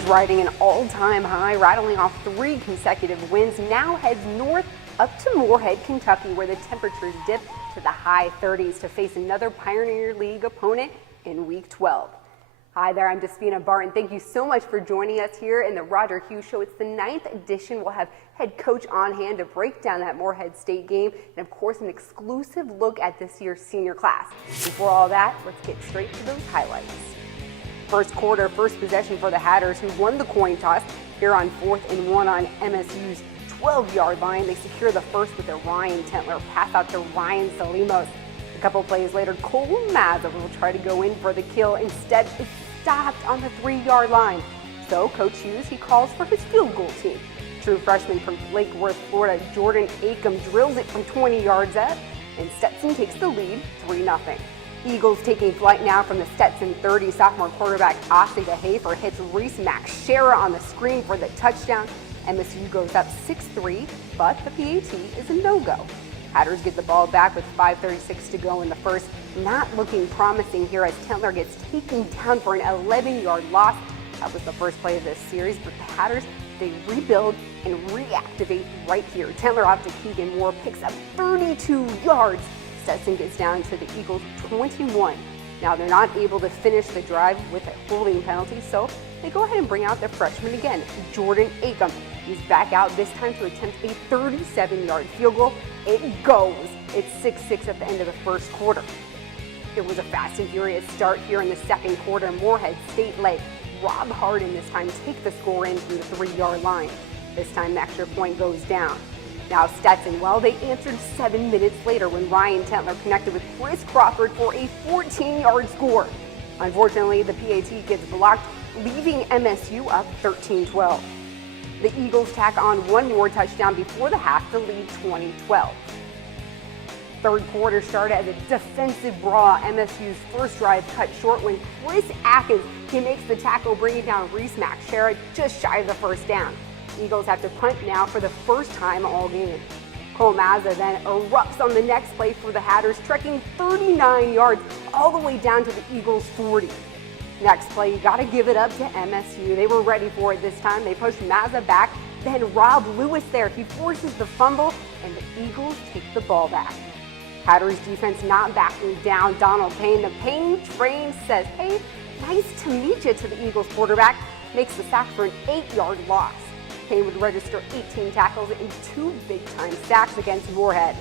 Hatters riding an all-time high, rattling off 3 consecutive wins, now heads north up to Moorhead, Kentucky, where the temperatures dip to the high 30s to face another Pioneer League opponent in Week 12. Hi there, I'm Despina Barton. Thank you so much for joining us here in the Roger Hughes Show. It's the 9th edition. We'll have head coach on hand to break down that Moorhead State game and, of course, an exclusive look at this year's senior class. Before all that, let's get straight to those highlights. First quarter, first possession for the Hatters, who won the coin toss here on 4th and 1 on MSU's 12-yard line. They secure the first with a Ryan Tentler pass out to Ryan Salimos. A couple plays later, Cole Mazza will try to go in for the kill. Instead, it's stopped on the 3-yard line. So Coach Hughes, he calls for his field goal team. True freshman from Lake Worth, Florida, Jordan Acom drills it from 20 yards out, and Stetson takes the lead 3-0. Eagles taking flight now from the Stetson 30. Sophomore quarterback Austin Hafer hits Reese McShera on the screen for the touchdown. MSU goes up 6-3, but the PAT is a no-go. Hatters get the ball back with 5:36 to go in the first. Not looking promising here as Tentler gets taken down for an 11-yard loss. That was the first play of this series, but the Hatters, they rebuild and reactivate right here. Tentler off to Keegan Moore, picks up 32 yards. Stetson gets down to the Eagles 21. Now they're not able to finish the drive with a holding penalty, so they go ahead and bring out their freshman again, Jordan Acom. He's back out this time to attempt a 37-yard field goal. It goes. It's 6-6 at the end of the first quarter. It was a fast and furious start here in the second quarter. Moorhead State led Rob Harden this time take the score in from the 3-yard line. This time the extra point goes down. Now Stetson, well, they answered 7 minutes later when Ryan Tentler connected with Chris Crawford for a 14-yard score. Unfortunately, the PAT gets blocked, leaving MSU up 13-12. The Eagles tack on one more touchdown before the half to lead 20-12. Third quarter started as a defensive brawl. MSU's first drive cut short when Chris Atkins, he makes the tackle, bringing down Reese McShera just shy of the first down. Eagles have to punt now for the first time all game. Cole Mazza then erupts on the next play for the Hatters, trekking 39 yards all the way down to the Eagles' 40. Next play, you got to give it up to MSU. They were ready for it this time. They push Mazza back, then Rob Lewis there. He forces the fumble, and the Eagles take the ball back. Hatters defense not backing down. Donald Payne, the Payne train, says, hey, nice to meet you to the Eagles quarterback. Makes the sack for an 8-yard loss. Payne would register 18 tackles and 2 big-time sacks against Moorhead.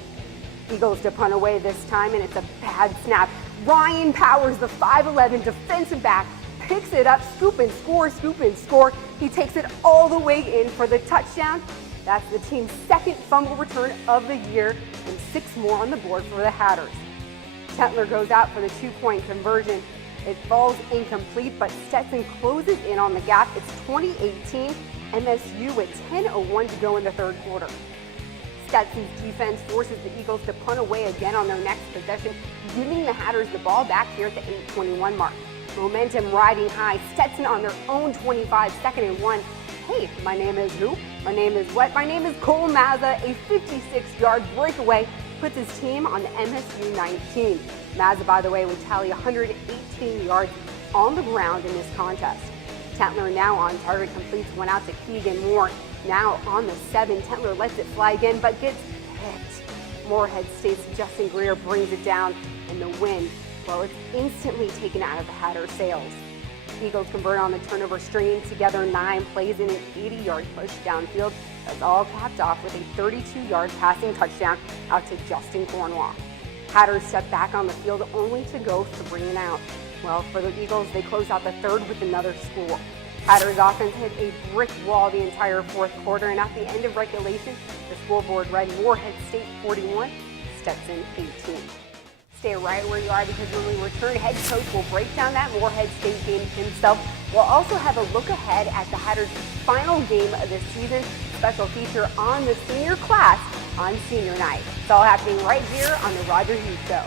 Eagles to punt away this time, and it's a bad snap. Ryan Powers, the 5'11 defensive back, picks it up, scoop and score. He takes it all the way in for the touchdown. That's the team's second fumble return of the year, and 6 more on the board for the Hatters. Tentler goes out for the 2-point conversion. It falls incomplete, but Stetson closes in on the gap. It's 2018, MSU with 10:01 to go in the third quarter. Stetson's defense forces the Eagles to punt away again on their next possession, giving the Hatters the ball back here at the 8:21 mark. Momentum riding high. Stetson on their own 25, 2nd and 1. Hey, my name is who? My name is what? My name is Cole Mazza. A 56-yard breakaway puts his team on the MSU 19. Mazza, by the way, would tally 118 yards on the ground in this contest. Tentler now on target, completes one out to Keegan Moore. Now on the 7, Tentler lets it fly again, but gets hit. Moorhead State's Justin Greer brings it down, and the win, well, it's instantly taken out of the Hatters' sails. Eagles convert on the turnover, stringing together 9 plays in an 80-yard push downfield. That's all capped off with a 32-yard passing touchdown out to Justin Cornwall. Hatters step back on the field only to go 3 and out. Well, for the Eagles, they close out the third with another score. Hatters offense hit a brick wall the entire fourth quarter, and at the end of regulation, the scoreboard read Moorhead State 41, Stetson 18. Stay right where you are, because when we return, head coach will break down that Moorhead State game himself. We'll also have a look ahead at the Hatters' final game of the season, special feature on the senior class on senior night. It's all happening right here on the Roger Hughes Show.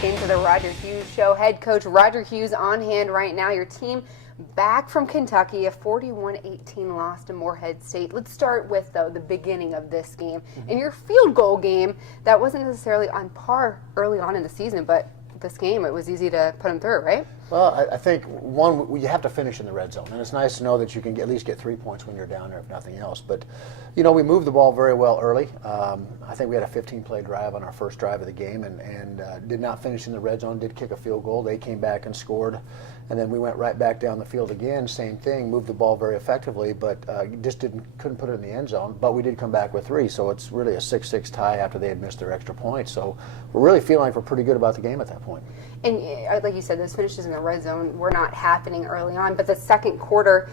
back into the Roger Hughes Show. Head coach Roger Hughes on hand right now. Your team back from Kentucky, a 41-18 loss to Morehead State. Let's start with, though, the beginning of this game. In your field goal game, that wasn't necessarily on par early on in the season, but this game, it was easy to put them through, right? Well, I think, one, you have to finish in the red zone, and it's nice to know that you can at least get 3 points when you're down there, if nothing else. But, you know, we moved the ball very well early. I think we had a 15-play drive on our first drive of the game and did not finish in the red zone, did kick a field goal. They came back and scored, and then we went right back down the field again, same thing, moved the ball very effectively, but just couldn't put it in the end zone. But we did come back with 3, so it's really a 6-6 tie after they had missed their extra point. So we're really feeling like we're pretty good about the game at that point. And like you said, those finishes in the red zone were not happening early on, but the second quarter,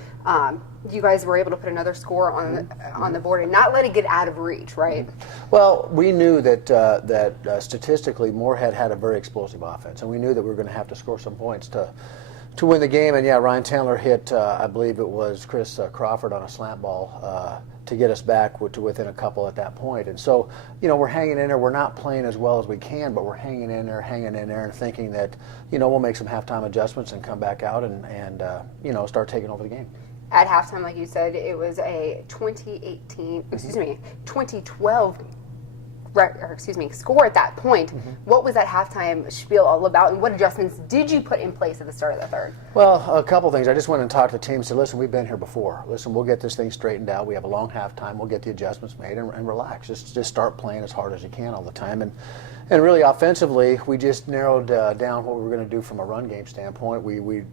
you guys were able to put another score on the board and not let it get out of reach, right? Well, we knew that statistically Morehead had a very explosive offense, and we knew that we were going to have to score some points to win the game. And yeah, Ryan Taylor hit, I believe it was Chris Crawford on a slant ball to get us back to within a couple at that point. And so, you know, we're hanging in there. We're not playing as well as we can, but we're hanging in there and thinking that, you know, we'll make some halftime adjustments and come back out and you know, start taking over the game. At halftime, like you said, it was a 2012 score at that point. What was that halftime spiel all about, and what adjustments did you put in place at the start of the third? Well, a couple things. I just went and talked to the team and said, listen, we've been here before. Listen, we'll get this thing straightened out. We have a long halftime. We'll get the adjustments made and relax. Just start playing as hard as you can all the time. And really offensively, we just narrowed down what we were going to do from a run game standpoint. We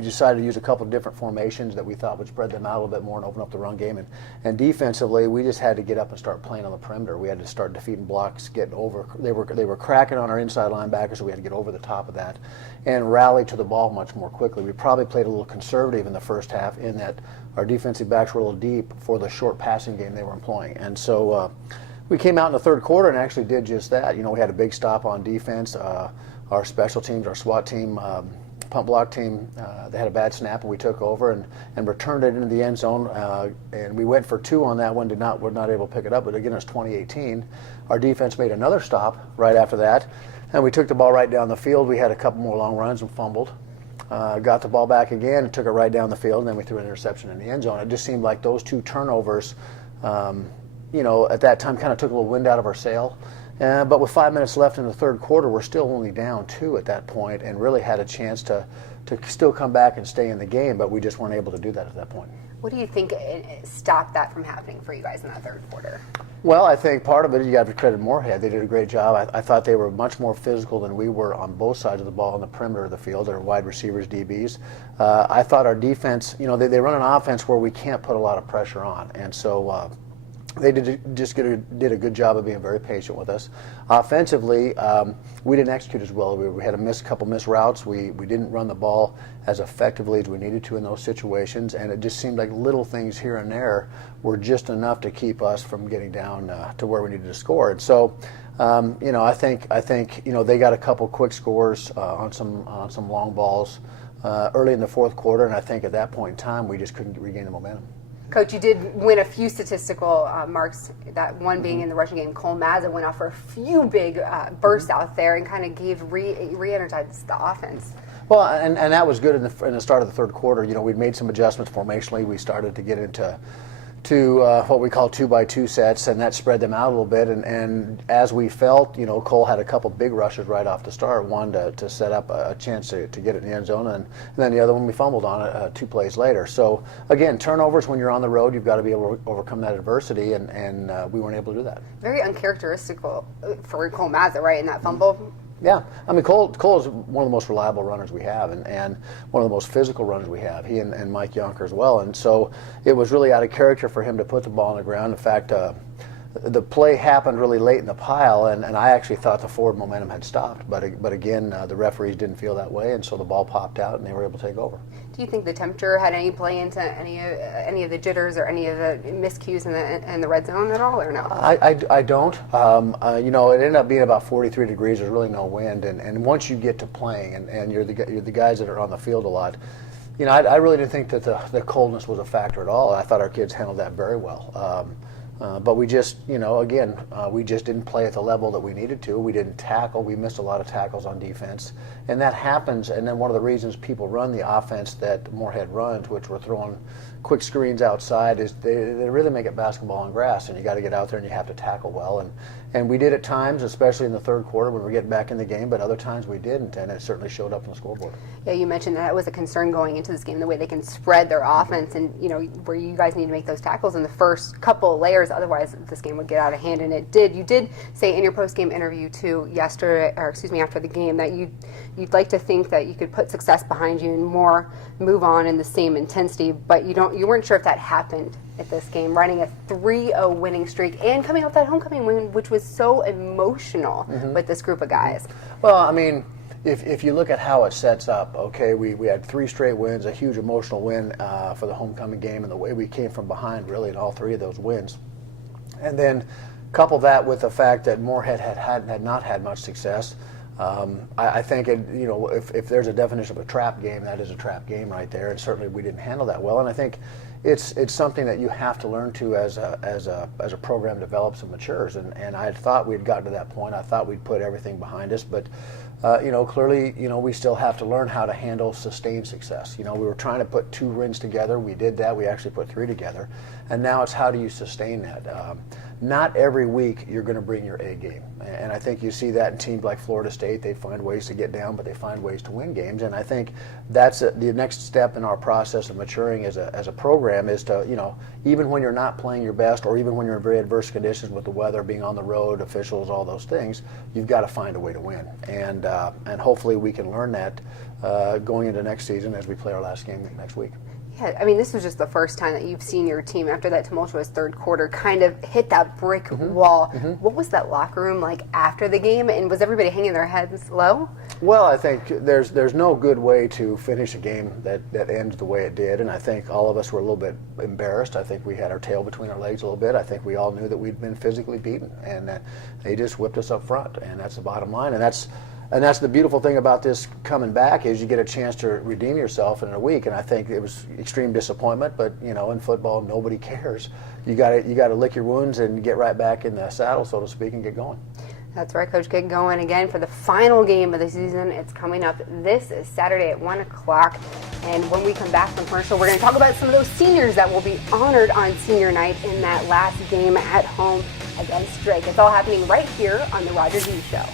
decided to use a couple of different formations that we thought would spread them out a little bit more and open up the run game. And defensively, we just had to get up and start playing on the perimeter. We had to start defeating blocks, getting over. They were cracking on our inside linebackers, so we had to get over the top of that and rally to the ball much more quickly. We probably played a little conservative in the first half in that our defensive backs were a little deep for the short passing game they were employing. And so we came out in the third quarter and actually did just that. You know, we had a big stop on defense. Our special teams, our SWAT team, punt block team, they had a bad snap and we took over and returned it into the end zone, and we went for 2 on that one. Were not able to pick it up, but again, it was 2018. Our defense made another stop right after that, and we took the ball right down the field. We had a couple more long runs and fumbled. Got the ball back again and took it right down the field, and then we threw an interception in the end zone. It just seemed like those 2 turnovers, you know, at that time kind of took a little wind out of our sail. But with 5 minutes left in the third quarter, we're still only down 2 at that point and really had a chance to still come back and stay in the game, but we just weren't able to do that at that point. What do you think stopped that from happening for you guys in that third quarter? Well, I think part of it, you got to credit Morehead. They did a great job. I thought they were much more physical than we were on both sides of the ball on the perimeter of the field. Their wide receivers, DBs. I thought our defense, you know, they run an offense where we can't put a lot of pressure on, and so they did a good job of being very patient with us. Offensively, we didn't execute as well. We had a couple missed routes. We didn't run the ball as effectively as we needed to in those situations, and it just seemed like little things here and there were just enough to keep us from getting down to where we needed to score. And so, you know, I think you know, they got a couple quick scores on some long balls early in the fourth quarter, and I think at that point in time we just couldn't regain the momentum. Coach, you did win a few statistical marks, that one being in the rushing game. Cole Mazza went off for a few big bursts out there and kind of gave re-energized the offense. Well, and that was good in the start of the third quarter. You know, we'd made some adjustments formationally. We started to get into what we call 2x2 sets, and that spread them out a little bit. And as we felt, you know, Cole had a couple big rushes right off the start. One to set up a chance to get it in the end zone, and then the other one we fumbled on it 2 plays later. So again, turnovers when you're on the road, you've got to be able to overcome that adversity, and we weren't able to do that. Very uncharacteristic for Cole Mazza, right, in that fumble. Yeah, I mean, Cole is one of the most reliable runners we have, and one of the most physical runners we have. He and Mike Yonker as well, and so it was really out of character for him to put the ball on the ground. In fact, the play happened really late in the pile, and I actually thought the forward momentum had stopped, but again, the referees didn't feel that way, and so the ball popped out, and they were able to take over. Do you think the temperature had any play into any of the jitters or any of the miscues in the red zone at all, or no? I don't. You know, it ended up being about 43 degrees. There's really no wind, and once you get to playing, and you're the guys that are on the field a lot, you know, I really didn't think that the coldness was a factor at all. I thought our kids handled that very well. But we just, again, we just didn't play at the level that we needed to. We didn't tackle. We missed a lot of tackles on defense. And that happens, and then one of the reasons people run the offense that Moorhead runs, which we're throwing quick screens outside, is they really make it basketball on grass, and you got to get out there and you have to tackle well. And we did at times, especially in the third quarter when we were getting back in the game, but other times we didn't, and it certainly showed up on the scoreboard. Yeah, you mentioned that was a concern going into this game, the way they can spread their offense and, where you guys need to make those tackles in the first couple of layers, otherwise this game would get out of hand, and it did. You did say in your post-game interview too after the game, that you'd like to think that you could put success behind you and more move on in the same intensity, but you weren't sure if that happened at this game, running a 3-0 winning streak and coming off that homecoming win, which was so emotional with this group of guys. Well, I mean, if you look at how it sets up, okay, we had 3 straight wins, a huge emotional win for the homecoming game, and the way we came from behind really in all 3 of those wins. And then couple that with the fact that Moorhead had not had much success. I think if there's a definition of a trap game, that is a trap game right there, and certainly we didn't handle that well. And I think it's something that you have to learn to as a program develops and matures. And I thought we'd gotten to that point. I thought we'd put everything behind us, but clearly, we still have to learn how to handle sustained success. We were trying to put 2 wins together. We did that. We actually put 3 together, and now it's how do you sustain that. Not every week you're going to bring your A game, and I think you see that in teams like Florida State. They find ways to get down, but they find ways to win games, and I think that's the next step in our process of maturing as a program is to, even when you're not playing your best, or even when you're in very adverse conditions with the weather, being on the road, officials, all those things, you've got to find a way to win, and hopefully we can learn that going into next season as we play our last game next week. Yeah, I mean, this was just the first time that you've seen your team, after that tumultuous third quarter, kind of hit that brick wall. What was that locker room like after the game, and was everybody hanging their heads low? Well, I think there's no good way to finish a game that ends the way it did, and I think all of us were a little bit embarrassed. I think we had our tail between our legs a little bit. I think we all knew that we'd been physically beaten, and they just whipped us up front, and that's the bottom line. And that's the beautiful thing about this coming back, is you get a chance to redeem yourself in a week. And I think it was extreme disappointment, but in football nobody cares. You got to lick your wounds and get right back in the saddle, so to speak, and get going. That's right, Coach. Get going again for the final game of the season. It's coming up this Saturday at 1 o'clock. And when we come back from commercial, we're going to talk about some of those seniors that will be honored on senior night in that last game at home against Drake. It's all happening right here on the Roger G Show.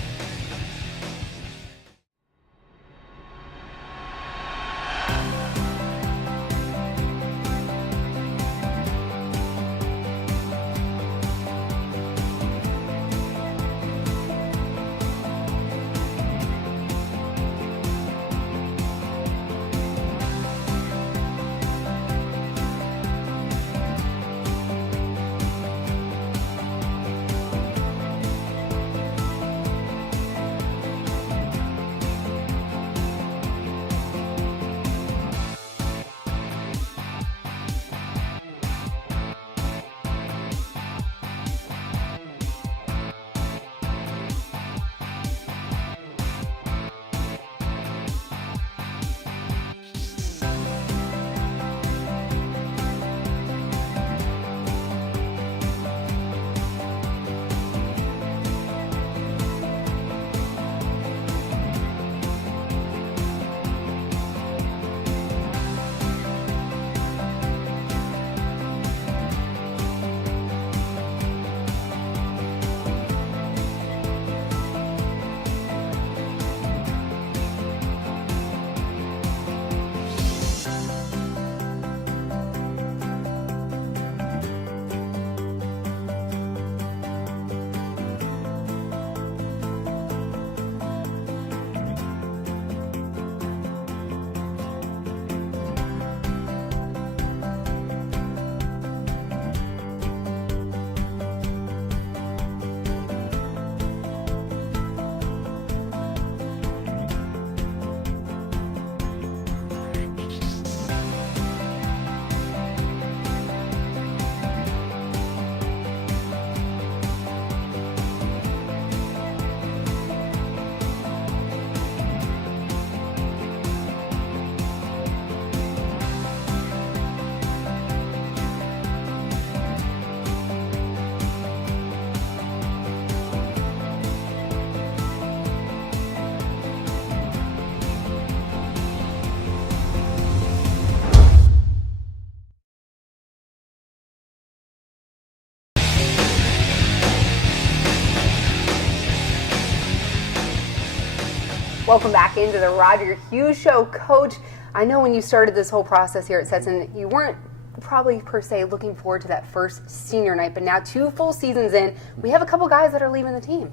Welcome back into the Roger Hughes Show. Coach, I know when you started this whole process here at Stetson, you weren't probably per se looking forward to that first senior night, but now 2 full seasons in, we have a couple guys that are leaving the team.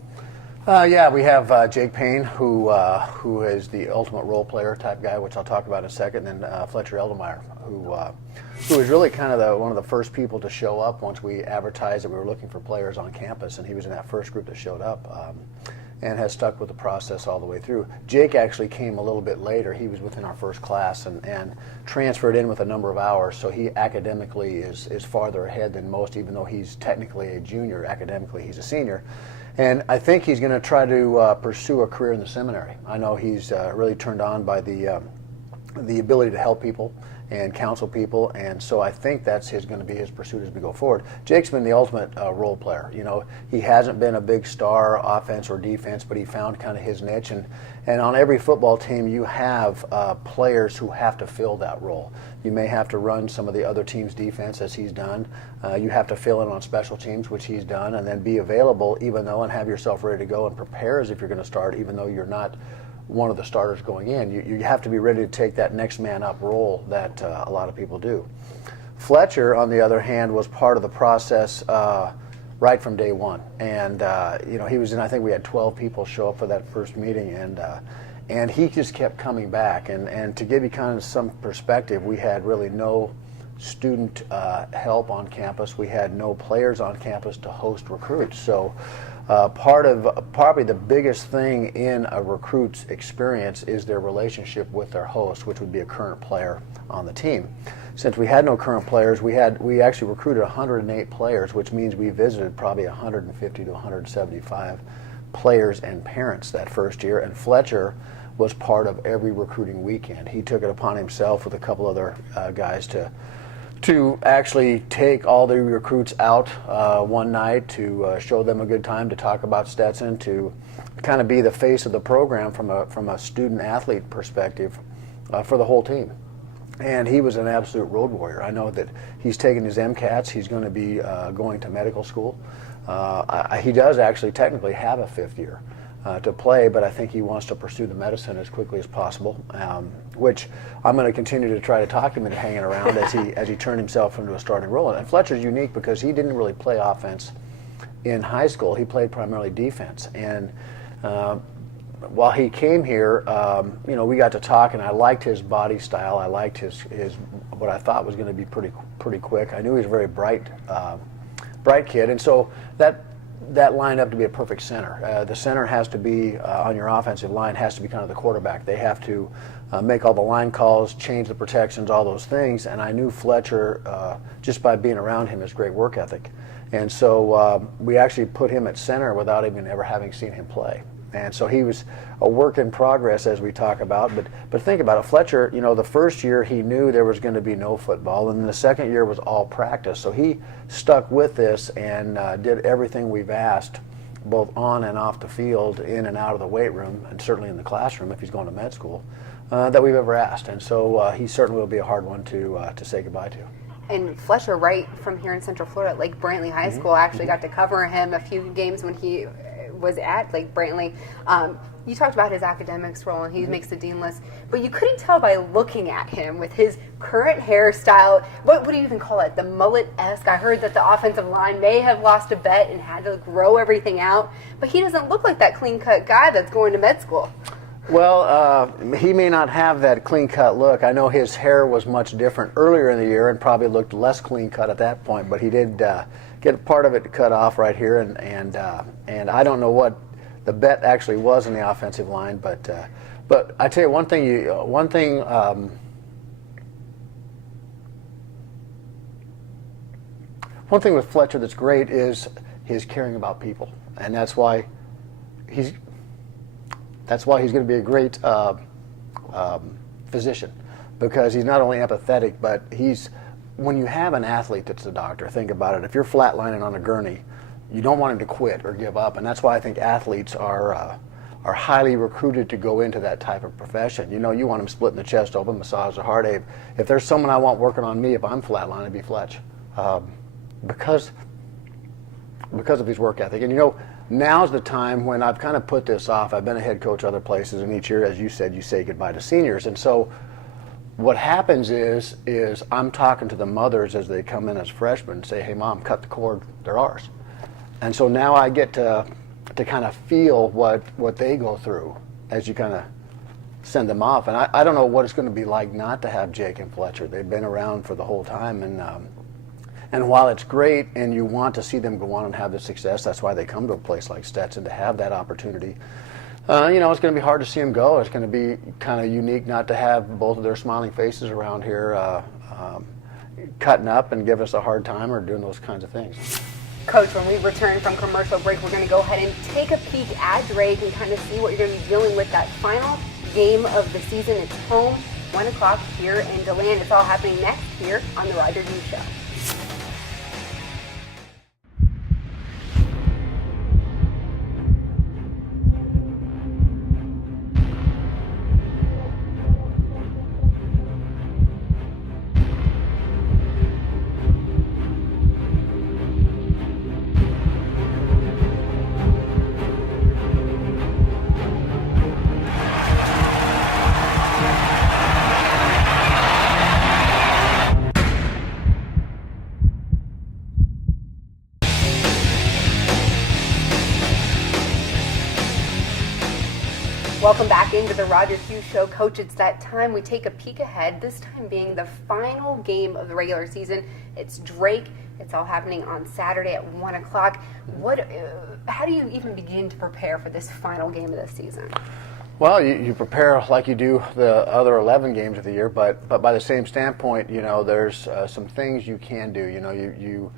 Yeah, we have Jake Payne, who is the ultimate role player type guy, which I'll talk about in a second, and then Fletcher Eldemeyer, who was really kind of one of the first people to show up once we advertised that we were looking for players on campus, and he was in that first group that showed up. And has stuck with the process all the way through. Jake actually came a little bit later. He was within our first class and transferred in with a number of hours, so he academically is farther ahead than most, even though he's technically a junior. Academically, he's a senior. And I think he's going to try to pursue a career in the seminary. I know he's really turned on by the ability to help people and counsel people, and so I think that's going to be his pursuit as we go forward. Jake's been the ultimate role player. You know, he hasn't been a big star offense or defense, but he found kind of his niche, and on every football team you have players who have to fill that role. You may have to run some of the other team's defense, as he's done. You have to fill in on special teams, which he's done, and then be available even though, and have yourself ready to go and prepare as if you're going to start, even though you're not one of the starters going in. You have to be ready to take that next man up role that a lot of people do. Fletcher, on the other hand, was part of the process right from day one, and you know, he was in. I think we had 12 people show up for that first meeting, and he just kept coming back. And to give you kind of some perspective, we had really no student help on campus. We had no players on campus to host recruits. So part of probably the biggest thing in a recruit's experience is their relationship with their host, which would be a current player on the team. Since we had no current players, we actually recruited 108 players, which means we visited probably 150 to 175 players and parents that first year. And Fletcher was part of every recruiting weekend. He took it upon himself with a couple other guys to actually take all the recruits out one night to show them a good time, to talk about Stetson, to kind of be the face of the program from a student athlete perspective for the whole team. And he was an absolute road warrior. I know that he's taken his MCATs. He's going to be going to medical school. He does actually technically have a 5th year to play, but I think he wants to pursue the medicine as quickly as possible, which I'm going to continue to try to talk him into hanging around as he turned himself into a starting role. And Fletcher's unique because he didn't really play offense in high school. He played primarily defense. And while he came here, you know, we got to talk, and I liked his body style. I liked his what I thought was going to be pretty quick. I knew he was a very bright kid, and so that lined up to be a perfect center. The center has to be on your offensive line, has to be kind of the quarterback. They have to make all the line calls, change the protections, all those things. And I knew Fletcher, just by being around him, his great work ethic. And so we actually put him at center without even ever having seen him play. And so he was a work in progress, as we talk about. But think about it, Fletcher, you know, the first year he knew there was going to be no football, and then the second year was all practice. So he stuck with this and did everything we've asked, both on and off the field, in and out of the weight room, and certainly in the classroom if he's going to med school, that we've ever asked. And so he certainly will be a hard one to say goodbye to. And Fletcher, right from here in Central Florida, Lake Brantley High School, actually got to cover him a few games when he was at Lake Brantley. You talked about his academics role, and he makes the dean list, but you couldn't tell by looking at him with his current hairstyle. What do you even call it? The mullet-esque. I heard that the offensive line may have lost a bet and had to grow everything out, but he doesn't look like that clean-cut guy that's going to med school. Well, he may not have that clean-cut look. I know his hair was much different earlier in the year and probably looked less clean-cut at that point, but he did get part of it cut off right here, and I don't know what the bet actually was in the offensive line, but I tell you one thing with Fletcher that's great is his caring about people, and that's why he's going to be a great physician, because he's not only empathetic, but when you have an athlete that's a doctor, think about it. If you're flatlining on a gurney, you don't want him to quit or give up, and that's why I think athletes are highly recruited to go into that type of profession. You know, you want them splitting the chest open, massage the heart. If there's someone I want working on me, if I'm flatlining, it'd be Fletch, because of his work ethic. And you know, now's the time when I've kind of put this off. I've been a head coach other places, and each year, as you said, you say goodbye to seniors. And so what happens is I'm talking to the mothers as they come in as freshmen and say, hey, Mom, cut the cord, they're ours. And so now I get to kind of feel what they go through as you kind of send them off. And I don't know what it's going to be like not to have Jake and Fletcher. They've been around for the whole time. And while it's great and you want to see them go on and have the success, that's why they come to a place like Stetson, to have that opportunity. It's going to be hard to see them go. It's going to be kind of unique not to have both of their smiling faces around here cutting up and giving us a hard time or doing those kinds of things. Coach, when we return from commercial break, we're going to go ahead and take a peek at Drake and kind of see what you're going to be dealing with that final game of the season. It's home, 1 o'clock here in DeLand. It's all happening next here on the Roger Hughes Show. Welcome back into the Roger Hughes Show. Coach, it's that time we take a peek ahead, this time being the final game of the regular season. It's Drake. It's all happening on Saturday at 1 o'clock. How do you even begin to prepare for this final game of the season? Well, you prepare like you do the other 11 games of the year, but by the same standpoint, there's some things you can do.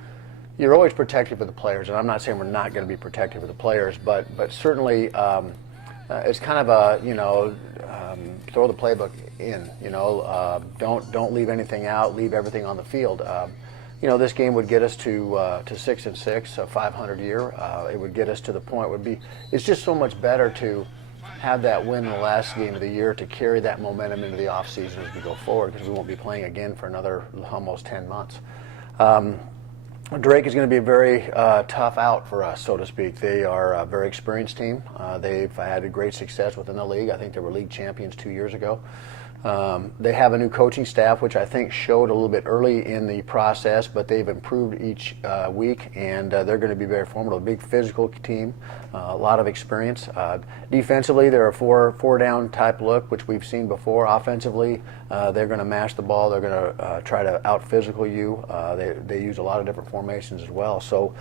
You're always protective of the players, and I'm not saying we're not going to be protective of the players, but certainly it's kind of a throw the playbook in. Don't leave anything out. Leave everything on the field. This game would get us to 6-6, a 500 year. It would get us to the point. It's just so much better to have that win in the last game of the year to carry that momentum into the off season as we go forward, because we won't be playing again for another almost 10 months. Drake is going to be a very tough out for us, so to speak. They are a very experienced team. They've had a great success within the league. I think they were league champions 2 years ago. They have a new coaching staff, which I think showed a little bit early in the process, but they've improved each week, and they're going to be very formidable. A big physical team, a lot of experience. Defensively, they're a four-down type look, which we've seen before. Offensively, they're going to mash the ball. They're going to try to out-physical you. They use a lot of different formations as well. So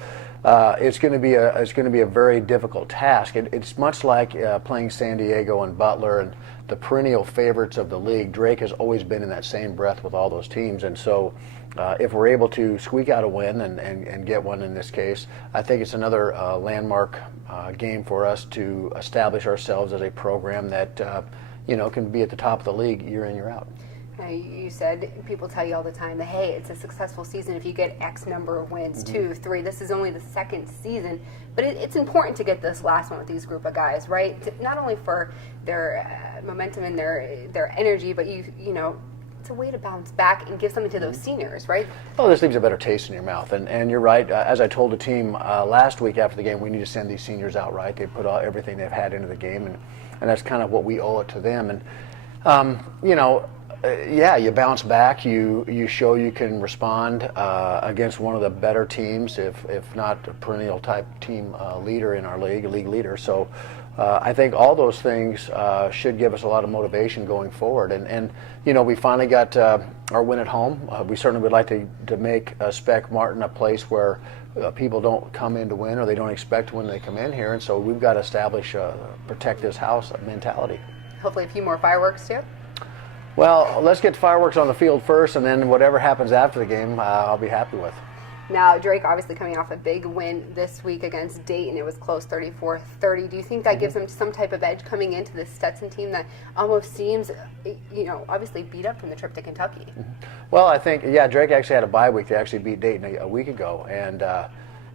it's going to be a very difficult task. It's much like playing San Diego and Butler and the perennial favorites of the league. Drake has always been in that same breath with all those teams, and so if we're able to squeak out a win and get one in this case, I think it's another landmark game for us to establish ourselves as a program that can be at the top of the league year in, year out. You said people tell you all the time that, hey, it's a successful season if you get X number of wins, 2, 3. This is only the second season, but it's important to get this last one with these group of guys, right? Not only for their momentum and their energy, but it's a way to bounce back and give something to those seniors, right? Well, this leaves a better taste in your mouth, and you're right. As I told the team last week after the game, we need to send these seniors out right. They put everything they've had into the game, and that's kind of what we owe it to them. And you bounce back. You show you can respond against one of the better teams, if not a perennial type team leader in our league, a league leader. So I think all those things should give us a lot of motivation going forward. And we finally got our win at home. We certainly would like to make Spec Martin a place where people don't come in to win, or they don't expect to win when they come in here. And so we've got to establish protect this house mentality. Hopefully a few more fireworks too. Well, let's get fireworks on the field first, and then whatever happens after the game, I'll be happy with. Now, Drake obviously coming off a big win this week against Dayton. It was close, 34-30. Do you think that gives them some type of edge coming into this Stetson team that almost seems, obviously beat up from the trip to Kentucky? Well, I think, Drake actually had a bye week. They actually beat Dayton a week ago, and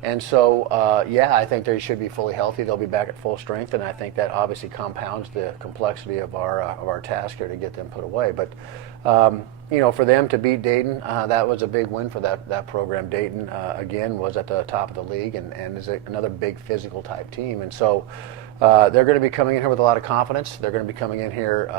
And so, yeah, I think they should be fully healthy. They'll be back at full strength, and I think that obviously compounds the complexity of our task here to get them put away. But for them to beat Dayton, that was a big win for that program. Dayton, again, was at the top of the league and is another big physical type team. And so they're going to be coming in here with a lot of confidence. They're going to be coming in here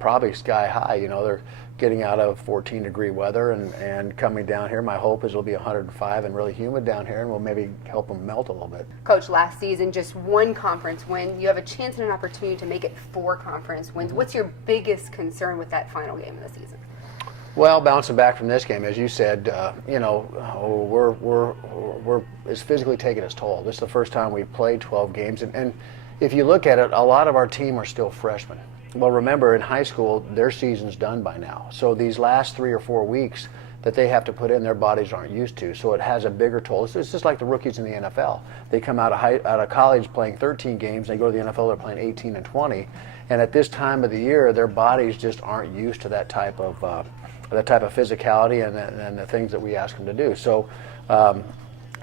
probably sky high. They're getting out of 14-degree weather and coming down here. My hope is it'll be 105 and really humid down here, and we'll maybe help them melt a little bit. Coach, last season, just one conference win. You have a chance and an opportunity to make it 4 conference wins. What's your biggest concern with that final game of the season? Well, bouncing back from this game, as you said, it's physically taking its toll. This is the first time we've played 12 games, and if you look at it, a lot of our team are still freshmen. Well, remember, in high school, their season's done by now. So these last 3 or 4 weeks that they have to put in, their bodies aren't used to. So it has a bigger toll. It's just like the rookies in the NFL. They come out of college playing 13 games. They go to the NFL, they're playing 18 and 20. And at this time of the year, their bodies just aren't used to that type of physicality and the things that we ask them to do. So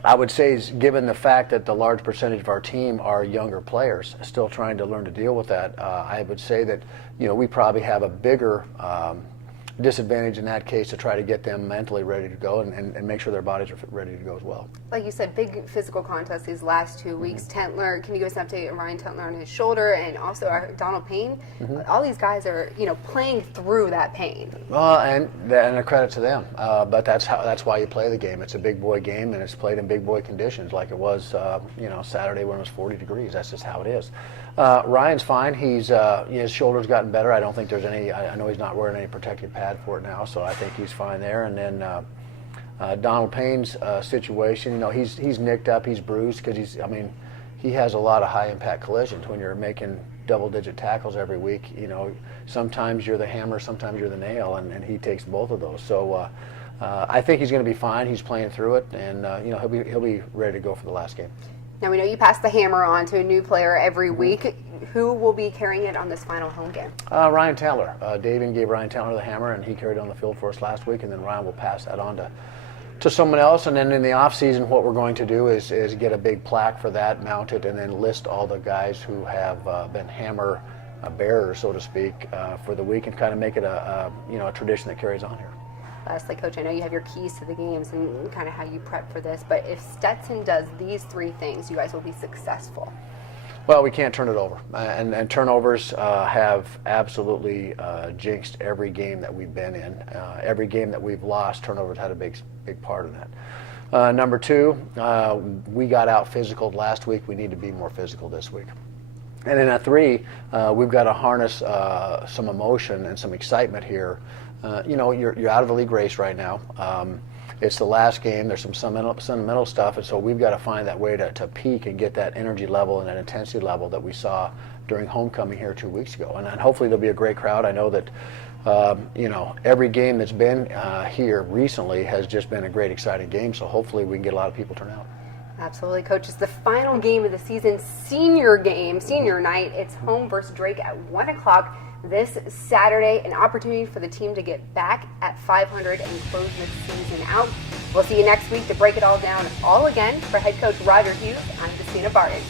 I would say, given the fact that the large percentage of our team are younger players still trying to learn to deal with that, I would say that we probably have a bigger disadvantage in that case to try to get them mentally ready to go and make sure their bodies are ready to go as well. Like you said, big physical contest these last 2 weeks. Tentler, can you give us an update on Ryan Tentler on his shoulder, and also Donald Payne? All these guys are playing through that pain. Well, and a credit to them. But that's why you play the game. It's a big boy game, and it's played in big boy conditions, like it was Saturday when it was 40 degrees. That's just how it is. Ryan's fine. His shoulder's gotten better. I don't think there's any. I know he's not wearing any protective pad for it now, so I think he's fine there. And then Donald Payne's situation, he's nicked up, he's bruised because he has a lot of high impact collisions. When you're making double-digit tackles every week, sometimes you're the hammer, sometimes you're the nail, and he takes both of those. So I think he's going to be fine. He's playing through it, and he'll be ready to go for the last game. Now we know you pass the hammer on to a new player every week. Who will be carrying it on this final home game? Ryan Tentler. Davian gave Ryan Tentler the hammer, and he carried it on the field for us last week, and then Ryan will pass that on to someone else. And then in the off season, what we're going to do is get a big plaque for that, mount it, and then list all the guys who have been hammer bearers, so to speak, for the week, and kind of make it a tradition that carries on here. Lastly, Coach, I know you have your keys to the games and kind of how you prep for this, but if Stetson does these 3 things, you guys will be successful. Well, we can't turn it over, and turnovers have absolutely jinxed every game that we've been in. Every game that we've lost, turnovers had a big part of that. Number 2, we got out physical last week. We need to be more physical this week. And then at 3, we've got to harness some emotion and some excitement here. You're out of the league race right now. It's the last game. There's some sentimental stuff, and so we've got to find that way to peak and get that energy level and that intensity level that we saw during homecoming here 2 weeks ago. And hopefully there'll be a great crowd. I know that every game that's been here recently has just been a great, exciting game. So hopefully we can get a lot of people turn out. Absolutely, Coach. It's the final game of the season, senior night. It's home versus Drake at 1 o'clock this Saturday. An opportunity for the team to get back at 500 and close the season out. We'll see you next week to break it all down all again. For head coach Roger Hughes, I'm Despina Barton.